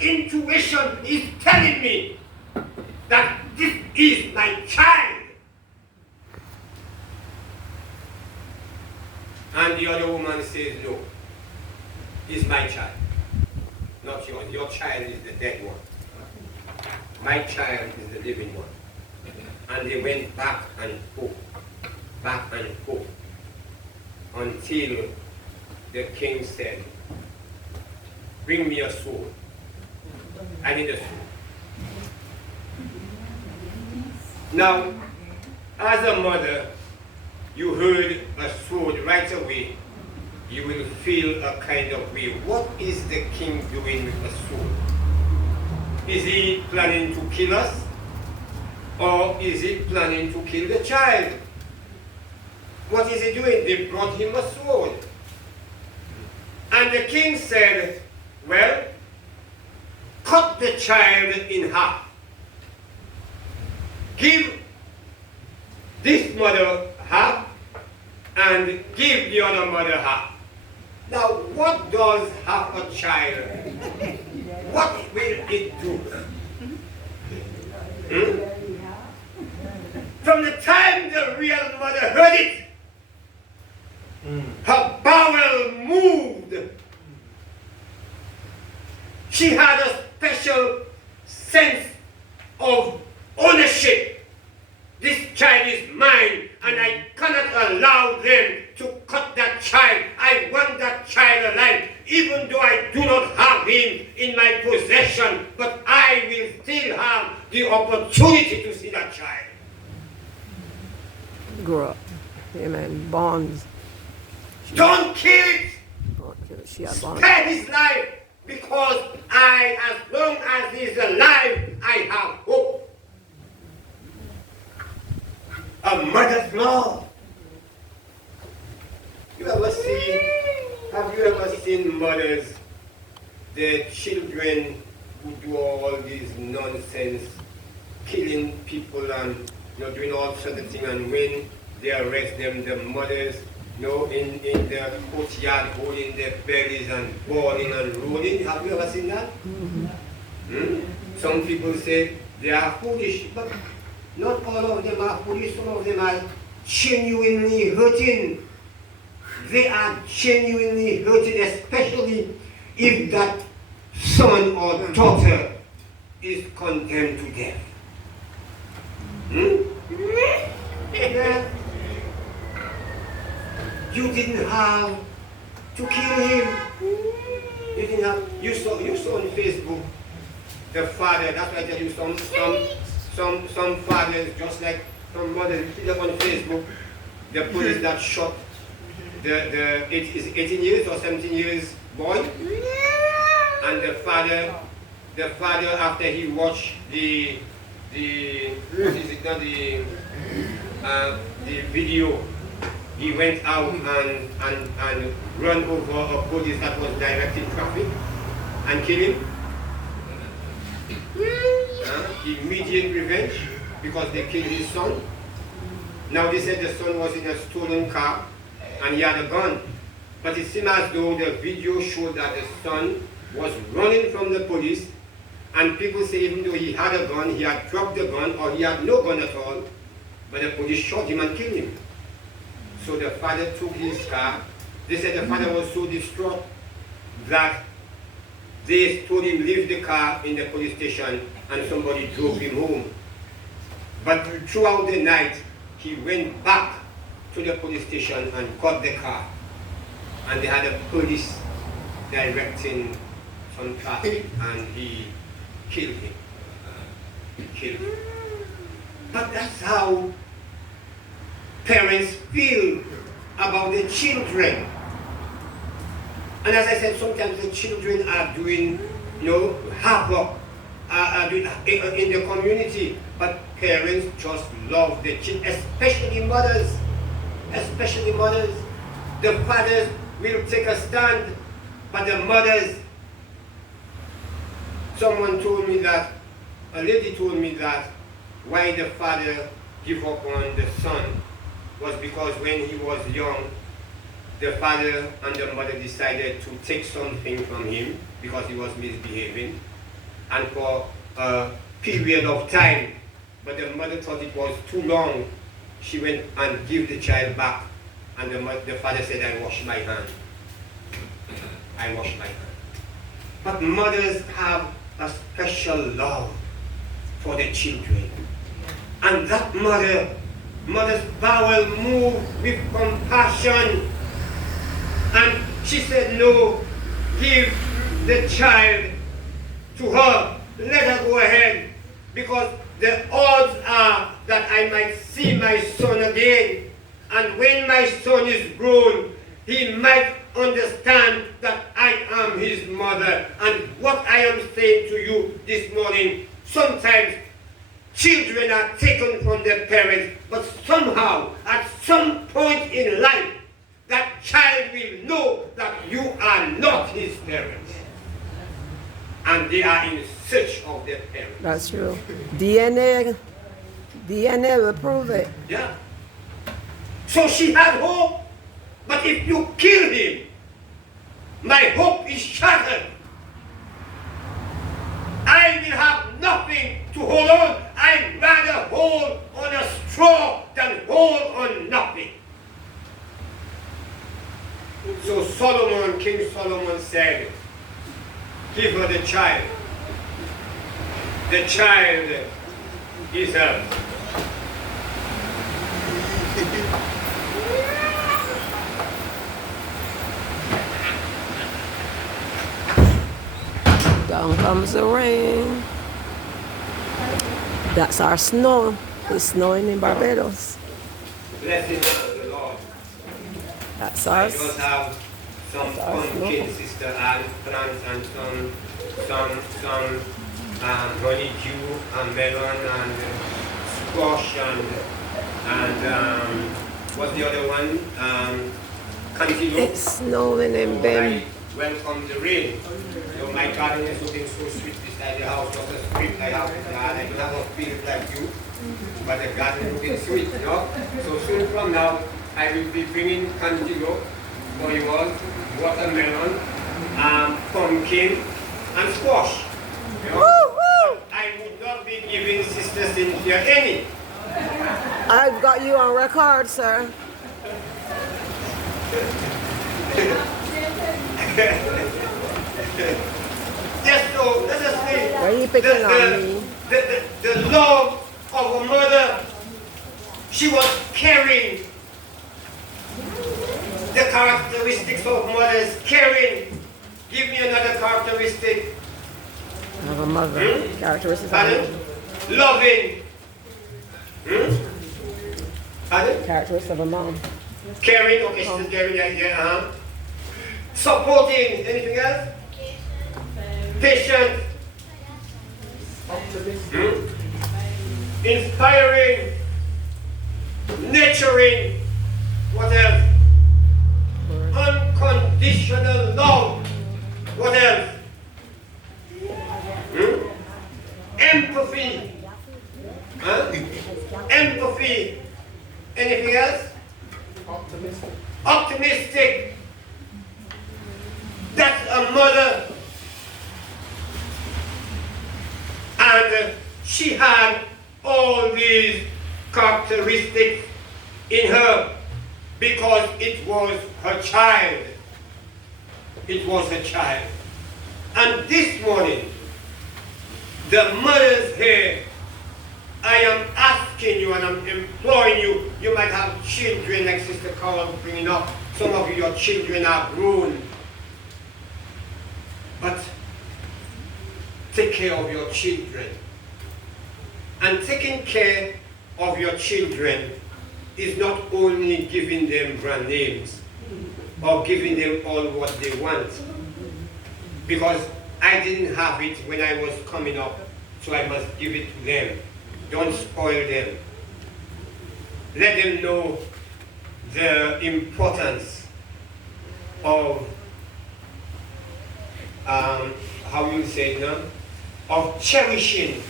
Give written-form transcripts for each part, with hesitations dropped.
intuition is telling me that this is my child. And the other woman says, no, it's my child, not yours. Your child is the dead one. My child is the living one. And they went back and forth, until the king said, bring me a sword. I need a sword. Now, as a mother, you heard a sword right away, you will feel a kind of way. What is the king doing with a sword? Is he planning to kill us? Or is he planning to kill the child? What is he doing? They brought him a sword. And the king said, well, cut the child in half. Give this mother half and give the other mother half. Now, what does half a child? What will it do? From the time the real mother heard it, her bowel moved. She had a special sense of ownership. This child is mine, and I cannot allow them to cut that child. I want that child alive, even though I do not have him in my possession, but I will still have the opportunity to see that child. Grow up. Amen. Bonds. Don't kill it. Don't kill it. She had bonds. Spare his life, because as long as he's alive, I have hope. A mother's love. Have you ever seen mothers, the children who do all these nonsense, killing people and doing all sorts of things, and when they arrest them, the mothers, in the courtyard holding their bellies and bawling and rolling? Have you ever seen that? Some people say they are foolish, but not all of them are foolish. Some of them are genuinely hurting. They are genuinely hurting, especially if that son or daughter is condemned to death. Yeah. You didn't have to kill him. You didn't have. You saw on Facebook the father. That's why I tell you some fathers, just like some mothers. You see them on Facebook. The police that shot the 18 years or 17 years boy, and the father after he watched the video, he went out and run over a police that was directing traffic and killed him. Immediate revenge, because they killed his son. Now they said the son was in a stolen car and he had a gun. But it seemed as though the video showed that the son was running from the police, and people say even though he had a gun, he had dropped the gun, or he had no gun at all, but the police shot him and killed him. So the father took his car. They said the father was so distraught that they told him leave the car in the police station, and somebody drove him home. But throughout the night, he went back to the police station and got the car. And they had a police directing some traffic, and he killed him. But that's how parents feel about the children. And as I said, sometimes the children are doing, havoc in the community. But parents just love the children, especially mothers. Especially mothers. The fathers will take a stand, but the mothers. Someone told me that, a lady told me that why the father gave up on the son was because when he was young, the father and the mother decided to take something from him because he was misbehaving, and for a period of time. But the mother thought it was too long. She went and gave the child back. And the father said, I wash my hand. I wash my hand. But mothers have a special love for their children. And that mother's bowel moved with compassion. And she said, no, give the child to her. Let her go ahead. Because the odds are that I might see my son again. And when my son is grown, he might understand that I am his mother. And what I am saying to you this morning, sometimes children are taken from their parents, but somehow, at some point in life, that child will know that you are not his parents. And they are in search of their parents. That's true. DNA will prove it. Yeah. So she had hope, but if you kill him, my hope is shattered. I will have nothing to hold on. I'd rather hold on a straw than hold on nothing. So King Solomon said, give her the child. The child is hers. Down comes the rain. That's our snow. It's snowing in Barbados. Blessed is the Lord. That's I us. just have some pumpkin, Sister Anne, plants and some honeydew and melon and squash and what's the other one? Cantaloupe. It's snowing in Ben. Welcome the rain. So my garden is looking so sweet beside the house. Not a script I have in the garden. I don't have a field like you, but the garden is looking sweet, you know. So soon from now, I will be bringing cantaloupe for you all, watermelon, pumpkin, and squash. You know? I would not be giving Sister Cynthia any. I've got you on record, sir. Yes, so let us say Why are you picking on me? the love of a mother, she was caring. The characteristics of mothers, caring. Give me another characteristic. Of a mother. Characteristics of a Pardon? mother. Loving. Pardon? Characteristics of a mom. Caring, okay, she's caring, yeah. Supporting, anything else? Patient. Inspiring. Nurturing. What else? Unconditional love. What else? Empathy. Empathy. Anything else? Optimistic. That's a mother. And she had all these characteristics in her because it was her child. It was her child. And this morning, the mothers here, I am asking you and I'm imploring you, you might have children like Sister Carol bringing up. Some of your children are grown. But take care of your children. And taking care of your children is not only giving them brand names or giving them all what they want. Because I didn't have it when I was coming up, so I must give it to them. Don't spoil them. Let them know the importance of, how you say it now, of cherishing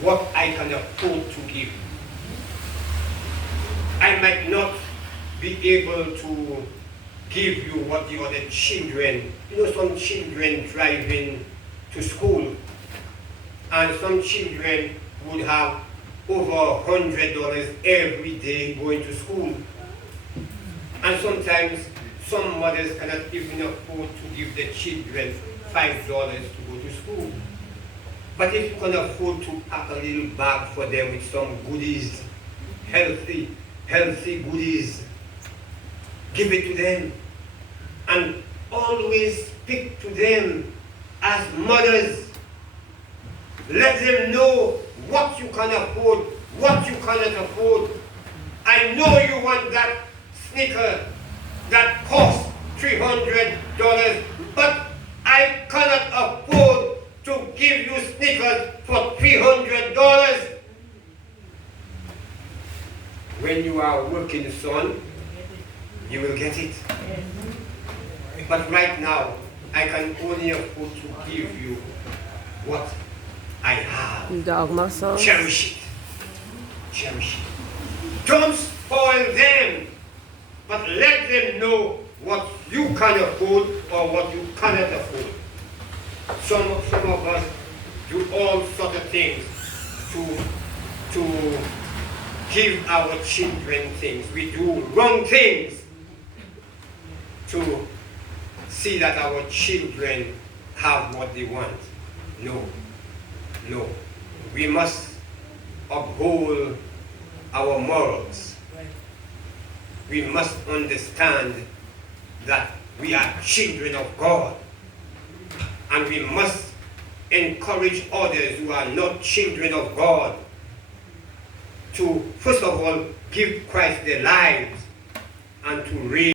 what I can afford to give. I might not be able to give you what the other children, some children driving to school, And some children would have over $100 every day going to school. And sometimes some mothers cannot even afford to give their children $5 to go to school. But if you can afford to pack a little bag for them with some goodies, healthy goodies, give it to them. And always speak to them as mothers. Let them know what you can afford, what you cannot afford. I know you want that sneaker that costs $300, but I cannot afford to give you sneakers for $300. When you are working, son, you will get it. But right now, I can only afford to give you what I have. Dog muscles. Cherish it. Cherish it. Don't spoil them, but let them know what you can afford or what you cannot afford. Some of us do all sorts of things to give our children things. We do wrong things to see that our children have what they want. No. We must uphold our morals. We must understand that we are children of God. And we must encourage others who are not children of God to, first of all, give Christ their lives and to raise